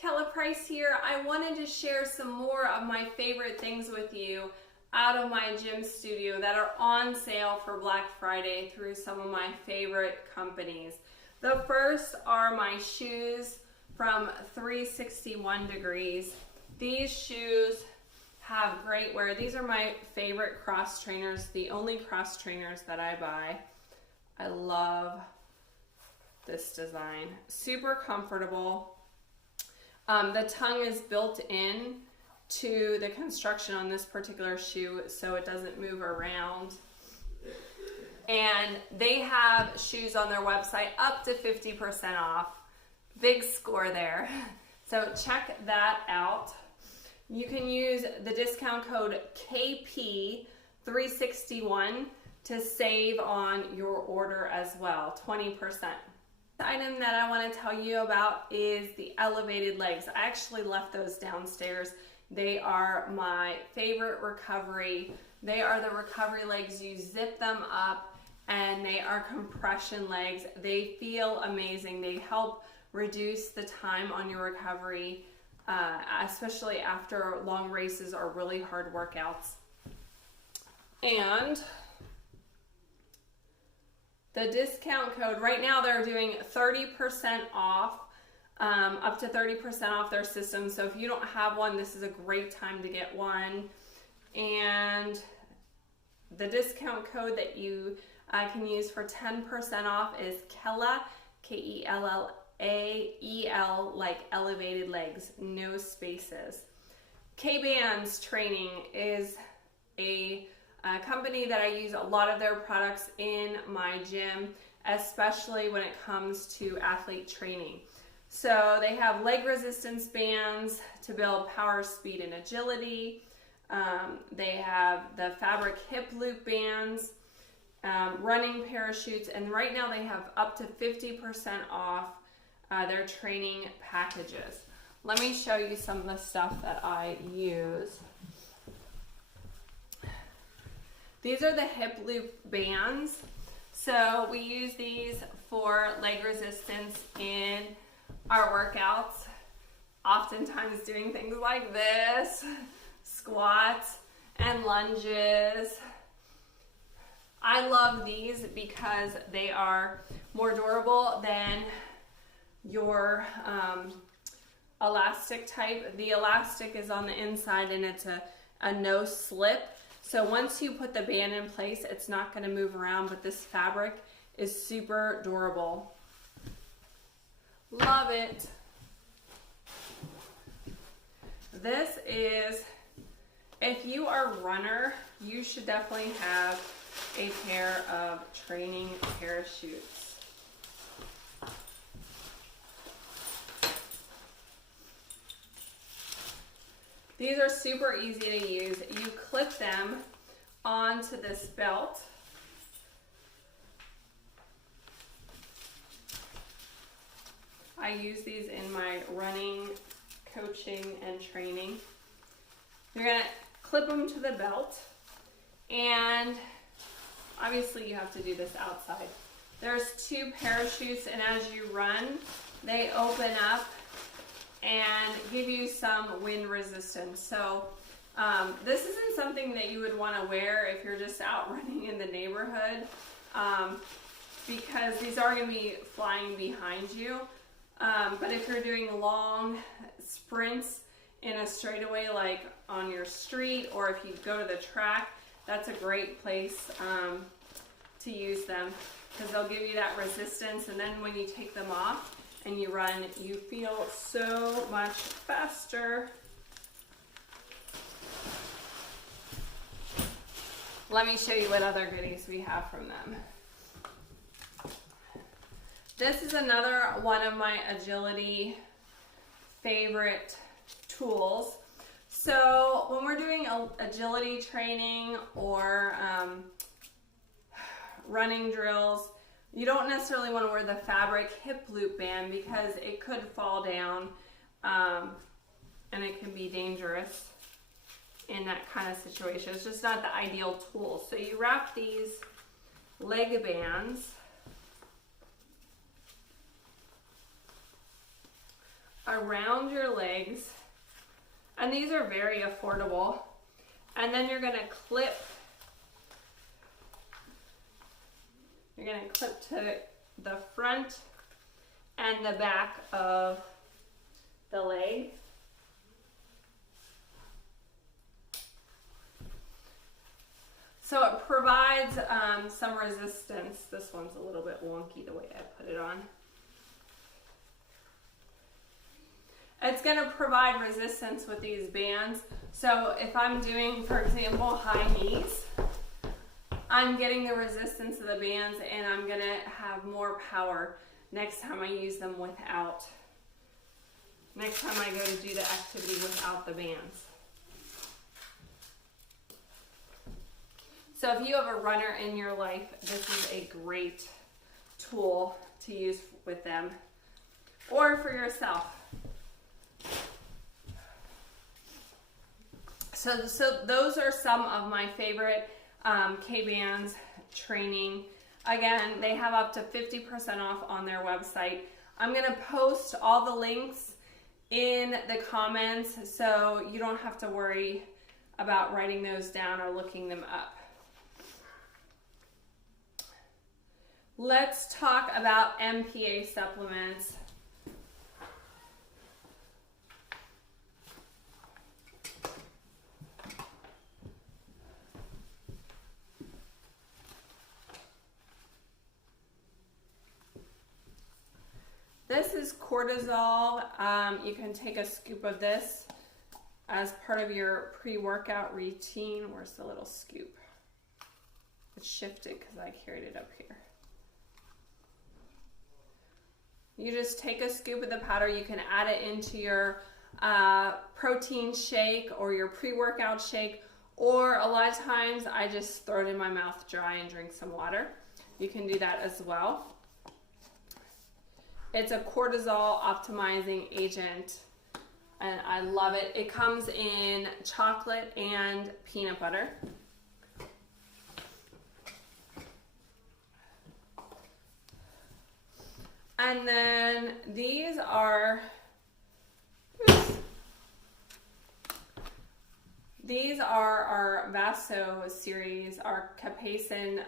Kella Price here. I wanted to share some more of my favorite things with you out of my gym studio that are on sale for Black Friday through some of my favorite companies. The first are my shoes from 361 Degrees. These shoes have great wear. These are my favorite cross trainers, the only cross trainers that I buy. I love this design. Super comfortable. The tongue is built in to the construction on this particular shoe so it doesn't move around. And they have shoes on their website up to 50% off. Big score there. So check that out. You can use the discount code KP361 to save on your order as well, 20%. The item that I want to tell you about is the elevated legs. I actually left those downstairs. They are my favorite recovery. They are the recovery legs. You zip them up and they are compression legs. They feel amazing. They help reduce the time on your recovery, especially after long races or really hard workouts. And the discount code, right now they're doing 30% off, up to 30% off their system. So if you don't have one, this is a great time to get one. And the discount code that you can use for 10% off is KELLA, KELLAEL, like elevated legs, no spaces. KBands Training is a company that I use a lot of their products in my gym, especially when it comes to athlete training. So they have leg resistance bands to build power, speed, and agility. They have the fabric hip loop bands, running parachutes, and right now they have up to 50% off their training packages. Let me show you some of the stuff that I use. These are the hip loop bands. So we use these for leg resistance in our workouts, oftentimes doing things like this, squats and lunges. I love these because they are more durable than your elastic type. The elastic is on the inside and it's a no slip. So once you put the band in place, it's not going to move around, but this fabric is super durable. Love it. This is, if you are a runner, you should definitely have a pair of training parachutes. These are super easy to use. You clip them onto this belt. I use these in my running, coaching, and training. You're gonna clip them to the belt, and obviously you have to do this outside. There's two parachutes, and as you run, they open up and give you some wind resistance. So this isn't something that you would want to wear if you're just out running in the neighborhood, because these are going to be flying behind you. But if you're doing long sprints in a straightaway, like on your street, or if you go to the track, that's a great place to use them, because they'll give you that resistance, and then when you take them off and you run, you feel so much faster. Let me show you what other goodies we have from them. This is another one of my agility favorite tools. So when we're doing agility training or running drills, you don't necessarily want to wear the fabric hip loop band because it could fall down and it can be dangerous in that kind of situation. It's just not the ideal tool. So you wrap these leg bands around your legs. And these are very affordable. And then you're gonna clip to the front and the back of the leg. So it provides some resistance. This one's a little bit wonky the way I put it on. It's going to provide resistance with these bands. So if I'm doing, for example, high knees, I'm getting the resistance of the bands and I'm going to have more power next time I use them without. Next time I go to do the activity without the bands. So if you have a runner in your life, this is a great tool to use with them or for yourself. So those are some of my favorite KBands training. Again, they have up to 50% off on their website. I'm going to post all the links in the comments so you don't have to worry about writing those down or looking them up. Let's talk about MPA supplements. This is cortisol. You can take a scoop of this as part of your pre-workout routine. Where's the little scoop? It's shifted because I carried it up here. You just take a scoop of the powder. You can add it into your protein shake or your pre-workout shake, or a lot of times I just throw it in my mouth dry and drink some water. You can do that as well. It's a cortisol optimizing agent and I love it. It comes in chocolate and peanut butter. And then these are our Vaso series, our capsaicin.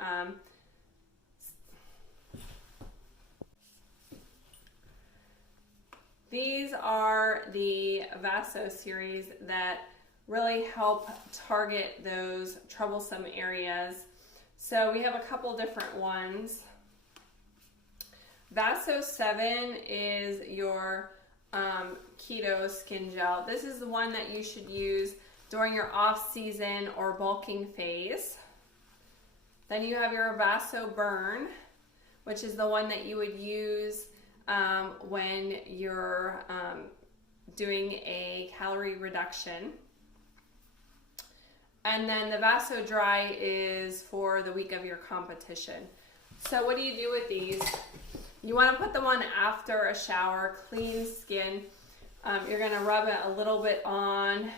These are the Vaso series that really help target those troublesome areas. So we have a couple different ones. Vaso 7 is your keto skin gel. This is the one that you should use during your off-season or bulking phase. Then you have your Vaso Burn, which is the one that you would use when you're doing a calorie reduction. And then the Vaso Dry is for the week of your competition. So what do you do with these? You want to put them on after a shower, clean skin. You're going to rub it a little bit on,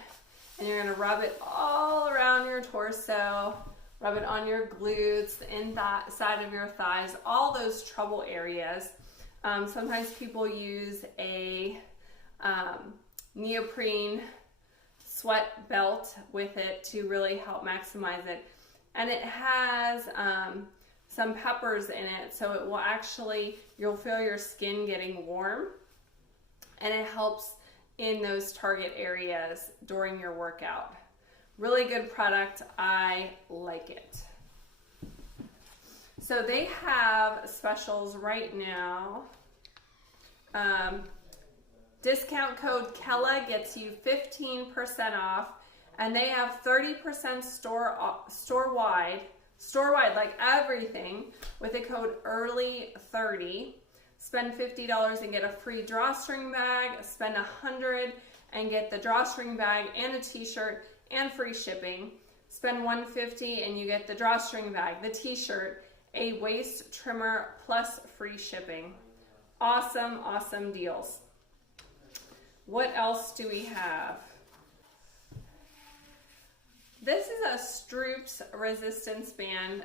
and you're going to rub it all around your torso, rub it on your glutes, the inside of your thighs, all those trouble areas. Sometimes people use a neoprene sweat belt with it to really help maximize it. And it has some peppers in it, so it will actually, you'll feel your skin getting warm, and it helps in those target areas during your workout. Really good product. I like it. So they have specials right now. Discount code KELLA gets you 15% off, and they have 30% store-wide, like everything, with the code EARLY30. Spend $50 and get a free drawstring bag. Spend $100 and get the drawstring bag and a t-shirt and free shipping. Spend $150 and you get the drawstring bag, the t-shirt, a waist trimmer plus free shipping. Awesome, awesome deals. What else do we have? This is a STROOPS resistance band.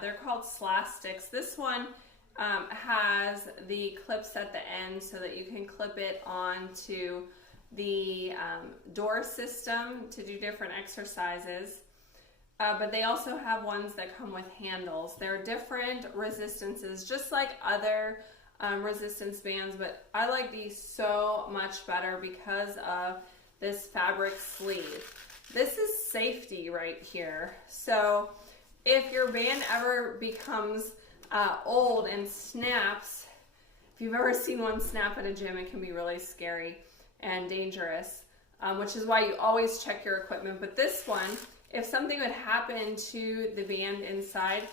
They're called Slastics. This one has the clips at the end so that you can clip it onto the door system to do different exercises. But they also have ones that come with handles. They're different resistances, just like other resistance bands, but I like these so much better because of this fabric sleeve. This is safety right here. So if your band ever becomes old and snaps, if you've ever seen one snap at a gym, it can be really scary and dangerous, which is why you always check your equipment. But this one, if something would happen to the band inside,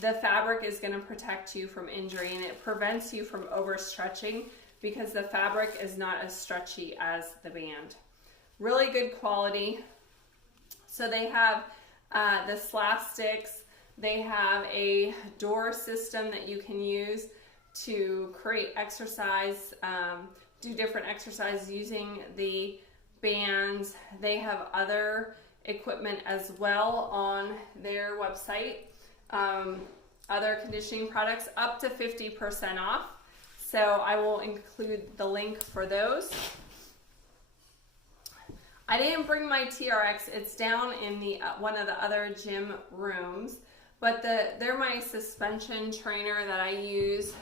the fabric is going to protect you from injury, and it prevents you from overstretching because the fabric is not as stretchy as the band. Really good quality. So they have the slastics. They have a door system that you can use to create exercise, do different exercises using the bands. They have other equipment as well on their website, other conditioning products up to 50% off. So I will include the link for those. I didn't bring my TRX. It's down in the one of the other gym rooms, but they're my suspension trainer that I use.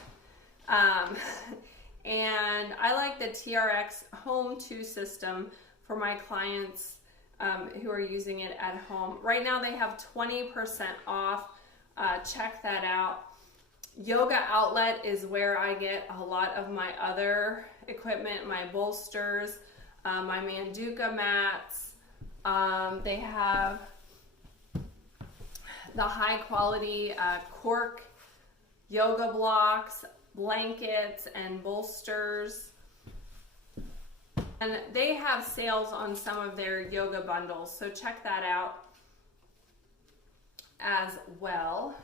And I like the TRX Home 2 system for my clients who are using it at home. Right now they have 20% off. Check that out. Yoga Outlet is where I get a lot of my other equipment, my bolsters, my Manduka mats. They have the high quality cork yoga blocks, blankets, and bolsters. And they have sales on some of their yoga bundles, so check that out as well.